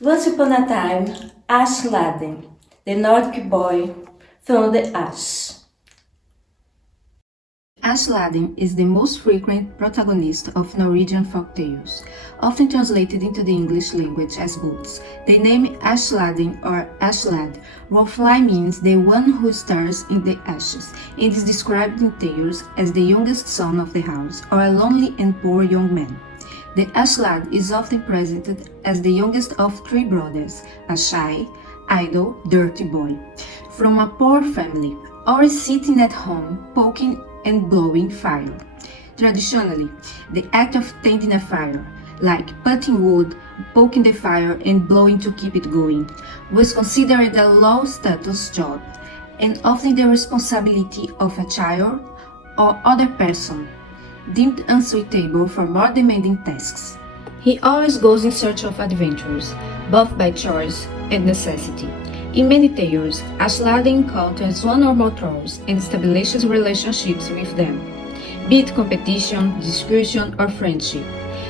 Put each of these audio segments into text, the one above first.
Once upon a time, Askeladden, the Nordic boy from the ash. Askeladden is the most frequent protagonist of Norwegian folktales, often translated into the English language as boots. The name Askeladden or Askelad roughly means the one who stirs in the ashes, and is described in tales as the youngest son of the house or a lonely and poor young man. The Askelad is often presented as the youngest of three brothers, a shy, idle, dirty boy, from a poor family, always sitting at home, poking and blowing fire. Traditionally, the act of tending a fire, like putting wood, poking the fire and blowing to keep it going, was considered a low-status job, and often the responsibility of a child or other person, deemed unsuitable for more demanding tasks. He always goes in search of adventures, both by choice and necessity. In many tales, Askeladden encounters one or more trolls and establishes relationships with them, be it competition, discussion, or friendship.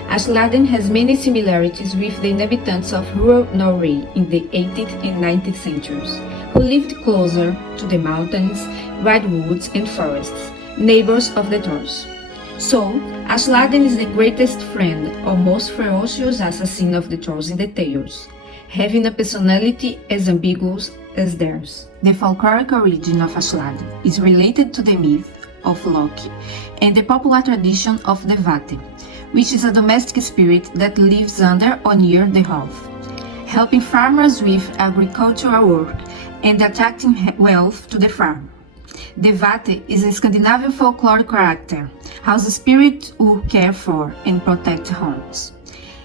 Askeladden has many similarities with the inhabitants of rural Norway in the 18th and 19th centuries, who lived closer to the mountains, wide woods, and forests, neighbors of the trolls. So, Askeladden is the greatest friend or most ferocious assassin of the trolls in the tales, having a personality as ambiguous as theirs. The folkloric origin of Askeladden is related to the myth of Loki and the popular tradition of the Vate, which is a domestic spirit that lives under or near the hearth, helping farmers with agricultural work and attracting wealth to the farm. The Vate is a Scandinavian folkloric character, house spirit who care for and protect homes.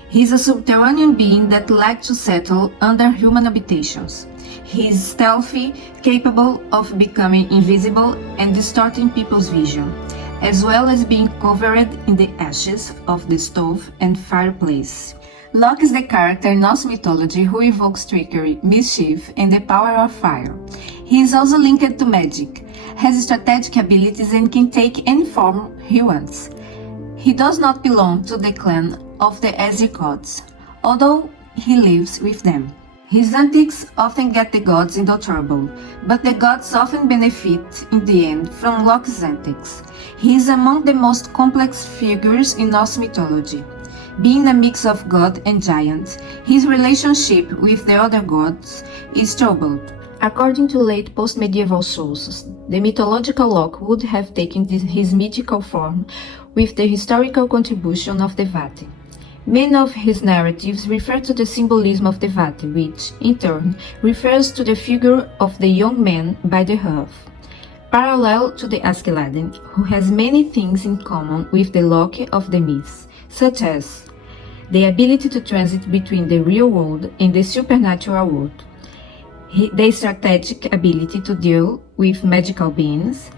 He is a subterranean being that likes to settle under human habitations. He is stealthy, capable of becoming invisible and distorting people's vision, as well as being covered in the ashes of the stove and fireplace. Loki is the character in Norse mythology who evokes trickery, mischief, and the power of fire. He is also linked to magic, has strategic abilities, and can take any form he wants. He does not belong to the clan of the Asir gods, although he lives with them. His antics often get the gods into trouble, but the gods often benefit in the end from Loki's antics. He is among the most complex figures in Norse mythology. Being a mix of god and giant, his relationship with the other gods is troubled. According to late post-medieval sources, the mythological Loki would have taken his mythical form with the historical contribution of the Vate. Many of his narratives refer to the symbolism of the Vate, which, in turn, refers to the figure of the young man by the hearth. Parallel to the Askeladden, who has many things in common with the Loki of the myths, such as the ability to transit between the real world and the supernatural world, the strategic ability to deal with magical beings,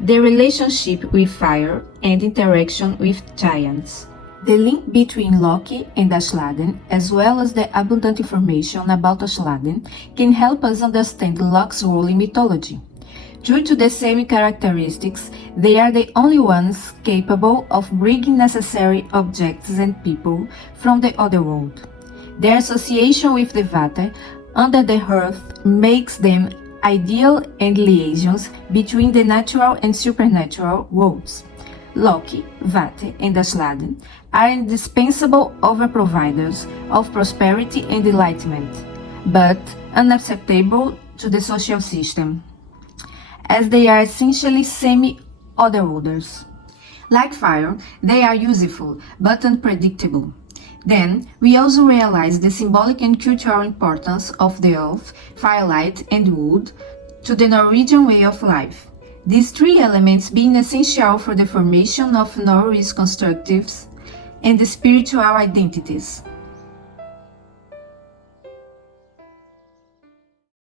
the relationship with fire, and interaction with giants. The link between Loki and Askeladden, as well as the abundant information about Askeladden, can help us understand Loki's role in mythology. Due to the same characteristics, they are the only ones capable of bringing necessary objects and people from the other world. Their association with the Vate under the hearth makes them ideal and liaisons between the natural and supernatural worlds. Loki, Vate, and Askeladden are indispensable overproviders of prosperity and enlightenment, but unacceptable to the social system, as they are essentially semi-otherworlders. Like fire, they are useful but unpredictable. Then, we also realize the symbolic and cultural importance of the earth, firelight, and wood to the Norwegian way of life. These three elements being essential for the formation of Norse constructives and the spiritual identities.